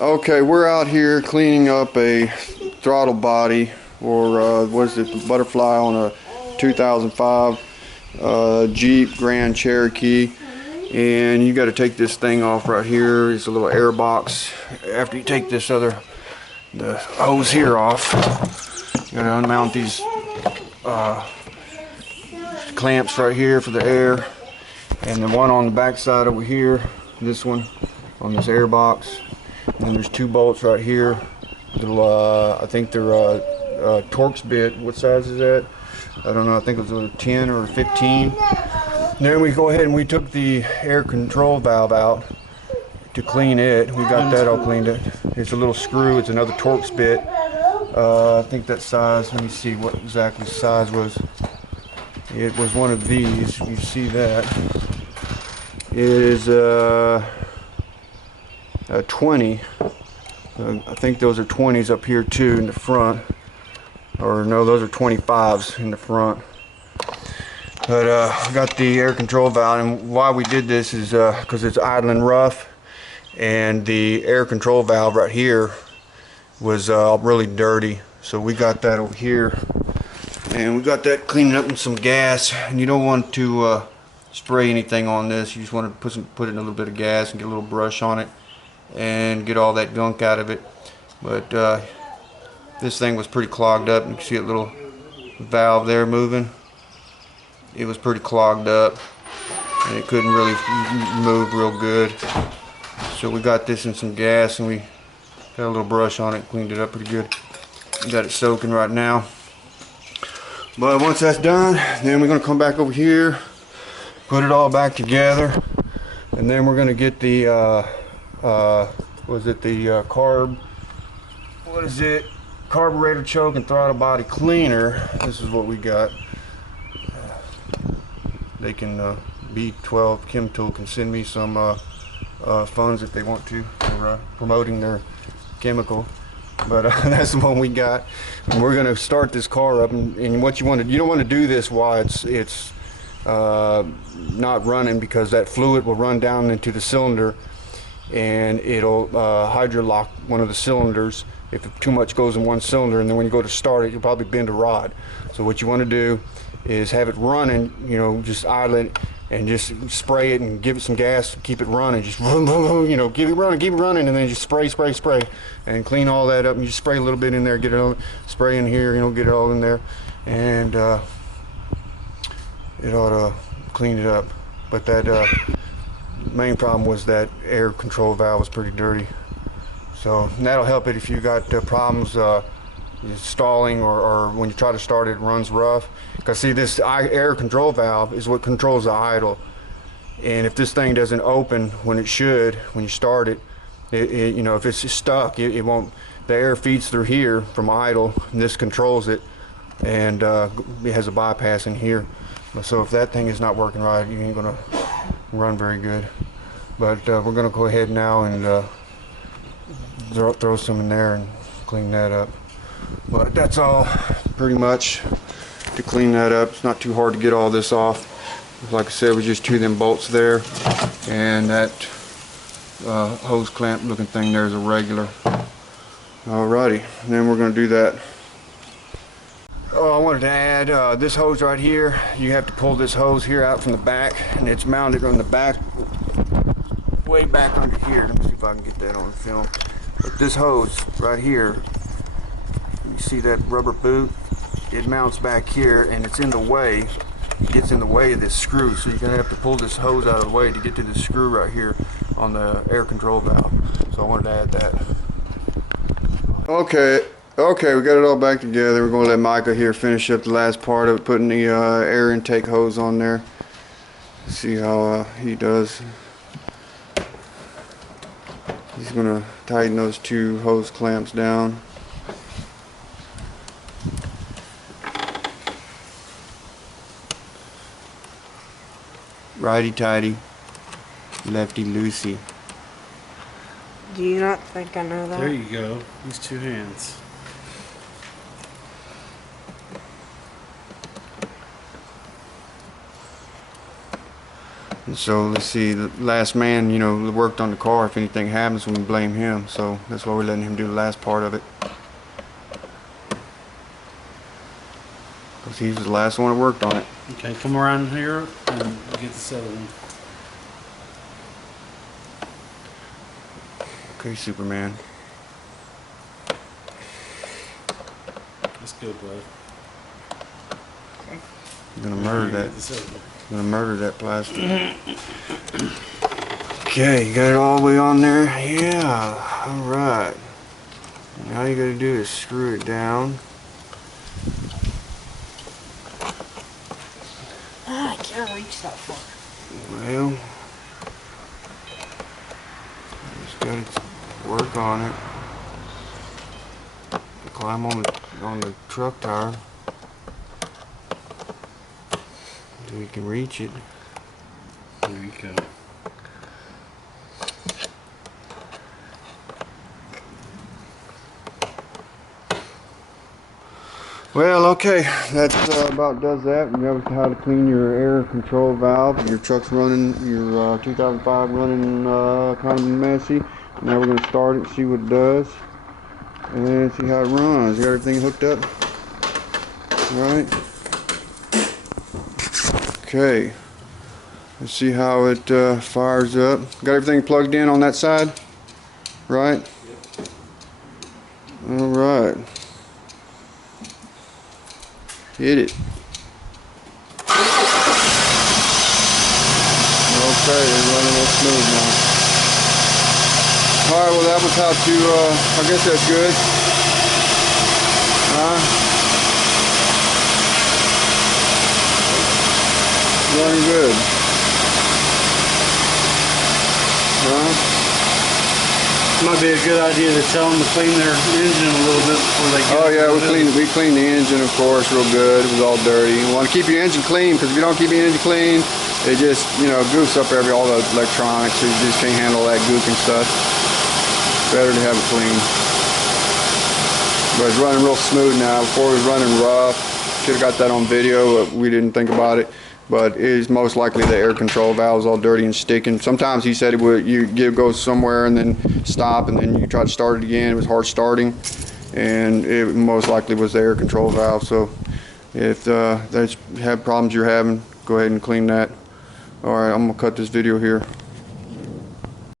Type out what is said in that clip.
Okay, we're out here cleaning up a throttle body, or what is it, butterfly on a 2005 Jeep Grand Cherokee. And you got to take this thing off right here. It's a little air box. After you take the hose here off, you got to unmount these clamps right here for the air, and the one on the back side over here, this one on this air box. And then there's two bolts right here. Little, I think they're Torx bit. What size is that? I don't know. I think it was a 10 or a 15. And then we go ahead and we took the air control valve out to clean it. We got that all cleaned up. It's a little screw. It's another Torx bit. I think that size. Let me see what exactly the size was. It was one of these. You see that? It is a 20. I think those are 20s up here too in the front. Or no, those are 25s in the front. But I got the air control valve, and why we did this is because it's idling rough, and the air control valve right here was really dirty. So we got that over here, and we got that cleaning up with some gas. And you don't want to spray anything on this. You just want to put in a little bit of gas and get a little brush on it and get all that gunk out of it. But this thing was pretty clogged up. You can see a little valve there moving. It was pretty clogged up, and it couldn't really move real good. So we got this in some gas, and we got a little brush on it, cleaned it up pretty good. We got it soaking right now. But once that's done, then we're going to come back over here, put it all back together, and then we're going to get the carburetor choke and throttle body cleaner. This is what we got. They can B12 Chem Tool can send me some funds if they want to for promoting their chemical. But that's the one we got, and we're going to start this car up. And what you don't want to do this while it's not running, because that fluid will run down into the cylinder, and it'll hydrolock one of the cylinders if too much goes in one cylinder, and then when you go to start it, you'll probably bend a rod. So what you want to do is have it running, just idle it and just spray it and give it some gas, keep it running, just keep it running, and then just spray, and clean all that up. And you just spray a little bit in there, get it all, spray in here, get it all in there, and it ought to clean it up. But that main problem was that air control valve was pretty dirty. So that'll help it if you got problems stalling, or when you try to start it, it runs rough. Because see, this air control valve is what controls the idle, and if this thing doesn't open when it should, when you start it, if it's stuck, it won't. The air feeds through here from idle, and this controls it, and it has a bypass in here. So if that thing is not working right, you ain't gonna run very good. But we're gonna go ahead now and throw some in there and clean that up. But that's all pretty much to clean that up. It's not too hard to get all this off. Like I said, we just two of them bolts there, and that hose clamp looking thing there is a regular. Alrighty, and then we're going to do that. Oh, I wanted to add this hose right here. You have to pull this hose here out from the back, and it's mounted on the back, way back under here. Let me see if I can get that on film. But this hose right here, you see that rubber boot? It mounts back here, and it's in the way. It gets in the way of this screw, so you're going to have to pull this hose out of the way to get to this screw right here on the air control valve. So I wanted to add that. Okay, we got it all back together. We're going to let Micah here finish up the last part of it, putting the air intake hose on there. See how he does. He's going to tighten those two hose clamps down. Righty tighty, lefty loosey. Do you not think I know that? There you go. Use two hands. And so let's see, the last man, you know, worked on the car. If anything happens, we can blame him. So that's why we're letting him do the last part of it. Because he was the last one that worked on it. Okay, come around here and get this other one. Okay, Superman. Let's go, bud. I'm gonna murder that. Get this other one. I'm gonna murder that plastic. Okay, you got it all the way on there? Yeah, alright. Now you gotta do is screw it down. Ah, I can't reach that far. Well, just gotta work on it. Climb on the truck tire until you can reach it. There you go. Well, okay, that's about does that. You know how to clean your air control valve. Your truck's running, your 2005 running kind of messy. Now we're going to start it, see what it does, and see how it runs. You got everything hooked up? Right. Okay. Let's see how it fires up. Got everything plugged in on that side? Right? Yep. All right. Hit it. Okay, it's running real smooth now. Alright, well that was how to, I guess that's good. Running good. Might be a good idea to tell them to clean their engine a little bit before they get Oh yeah, it. we cleaned the engine, of course, real good. It was all dirty. You want to keep your engine clean, because if you don't keep your engine clean, it just, you know, goofs up all the electronics. You just can't handle that gook and stuff. Better to have it clean. But it's running real smooth now. Before it was running rough. Should have got that on video, but we didn't think about it. But it is most likely the air control valve is all dirty and sticking. Sometimes he said it would, you go somewhere and then stop, and then you try to start it again. It was hard starting, and it most likely was the air control valve. So if that's have problems you're having, go ahead and clean that. All right, I'm gonna cut this video here.